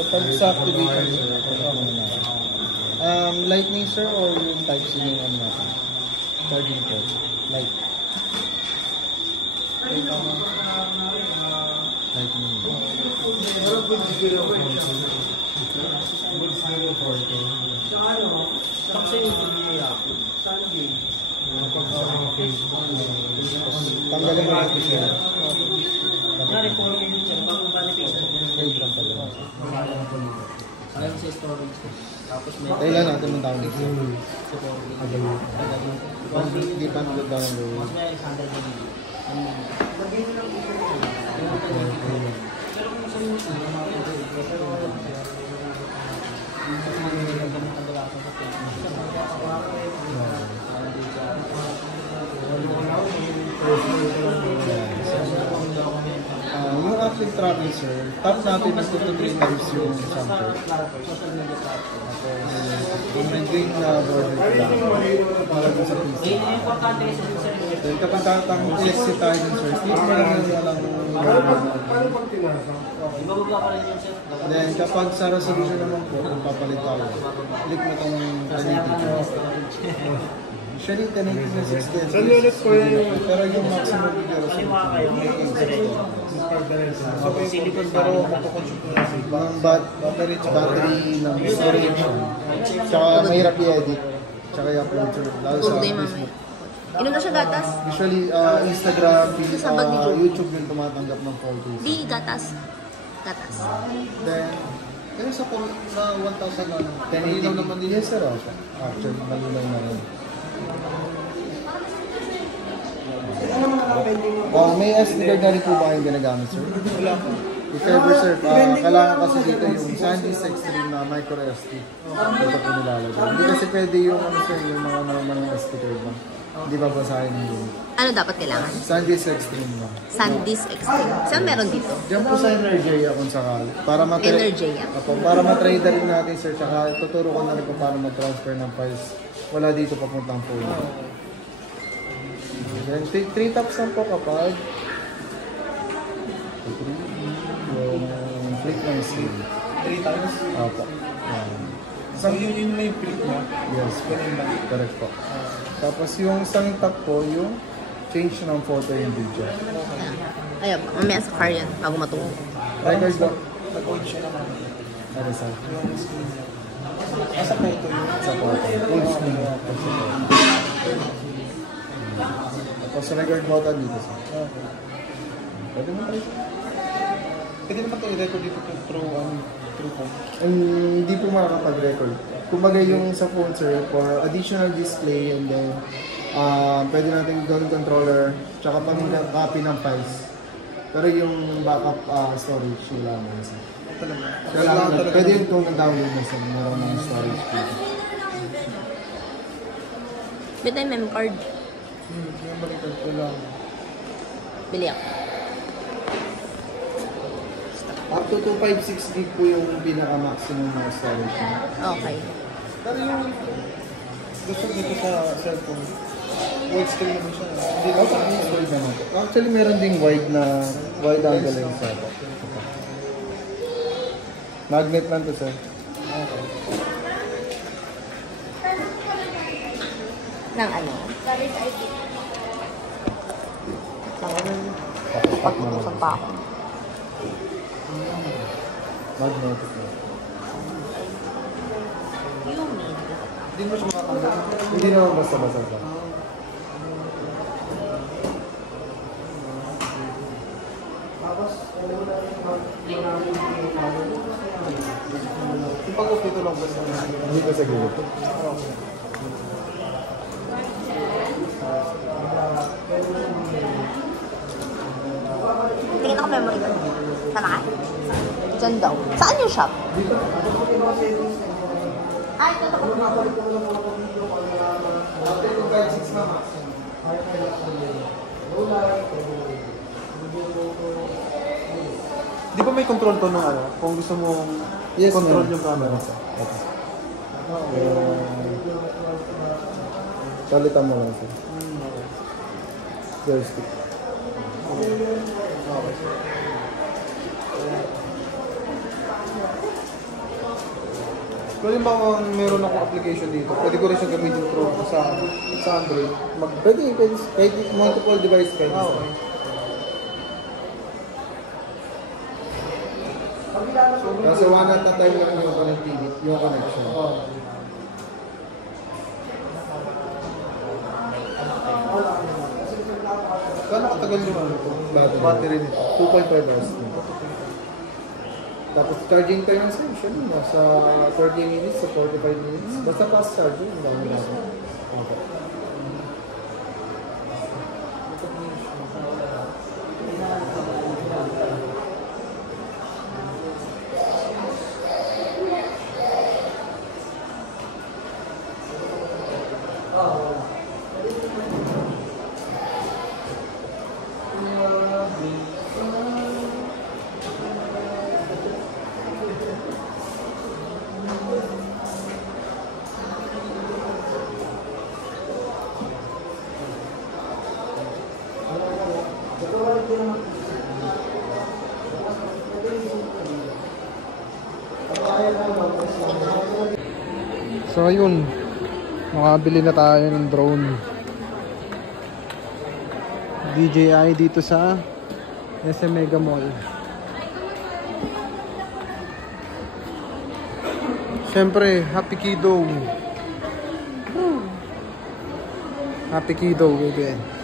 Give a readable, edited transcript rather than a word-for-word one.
Kapag sa activation, sir, lightning, sir, or yung type C yung ano natin? Charging port. Light. Lightning. Tanggalin mo natin siya. Kailan natin ang download siya? Hindi pa nag-download. Yung active tracking, sir, tap natin na 2 to 3 times yung sample. Kung nag-gain na border ko lang, malagay sa PC. Then kapag exit tayo din, sir, click mo lang yung walang then kapag sa resolution naman po, kung papalit tayo, click mo itong 1080. Usually 1080 na 60 FPS. Pero yung maximum video resolution, silicon pero ng battery ng storage, tsaka mahirap i-edit, tsaka i-upload, lalo sa Facebook. Ilan na siya gatas? Usually, Instagram, YouTube yung tumatanggap ng photos. Di, gatas. Gatas. Then, kaya sa 1,000 na, 1080 naman din. Yes, sir. Actually, malulay na rin. May SD card na rin po ba kayong ginagamit, sir? Wala po. If ever, sir, kailangan kasi dito yung SanDisk Extreme na micro SD. Dito po nilalagay. Hindi kasi pwede yung, sir, yung mga normal ng SD card ba? Hindi ba basahin yung... Ano dapat kailangan? SanDisk Extreme lang. SanDisk Extreme. Saan meron dito? Diyan po sa Energeia kung sakali. Energeia? Para matrade rin natin, sir. Tsaka tuturo ko na rin kung paano mag-transfer ng files. Wala dito papuntang phone. Then, 3 taps lang po kapag yung flick ng screen. 3 times? Opo. So yun may flick mo? Yes. Correct po. Tapos yung isang tap po, yung change ng photo yung video. Ayun, mamaya sa car yan, bago matuwa. Record po. Nag-on siya naman. Ano sa? Sa photo yun. Sa photo. Full screen. Tapos record button dito sa. Pwede mo tayo. Pwede naman tayo i-record dito through phone. Hindi po makakapag-record. Kumbaga yung sa phone, sir, for additional display and then pwede natin gawin controller tsaka pang-copy ng files. Pero yung backup storage wala naman, sir. Pwede yung kung na-download na, sir. Meron ng storage po. Bit na yung mem card. Memory card ko lang. Bili ako. Up to 256 gig po yung pinaka-maximum na storage. Okay. Pero yung gusto dito sa cellphone, widescreen naman siya. Hindi Out of this wide naman. Actually, meron ding wide angle lens. Magnet lang to, sir. Okay. Nang ano? Pag-utusan pa ako. Magnetic na. Humid. Hindi mo siya makakanggal. Hindi naman basta-basta sa. Yung pag-upito lang basta. Hindi ko sa gilid. Tingin ako memory card. Sana ka? Diyan daw. Saan yung shop? Ay, ito ako. Di ba may control to nung ano? Kung gusto mo control yung camera. Salitan mo lang, sir. Joystick. Pwede ba kung meron akong application dito, pwede ko rin siya gamitin sa Android. Pwede, kahit multiple device kayo. Okay. Kasi one at a time lang yung connectivity, yung connection. Gano'ng katagal yung ano ito? Battery nito, 2.5 hours na. Tapos charging time ng session, nasa 30 minutes to 45 minutes. Basta fast charging, hindi naman natin. Okay. So ayun, makabili na tayo ng drone DJI dito sa SM Mega Mall. Siyempre, Happy Kiddo. Happy Kiddo, baby.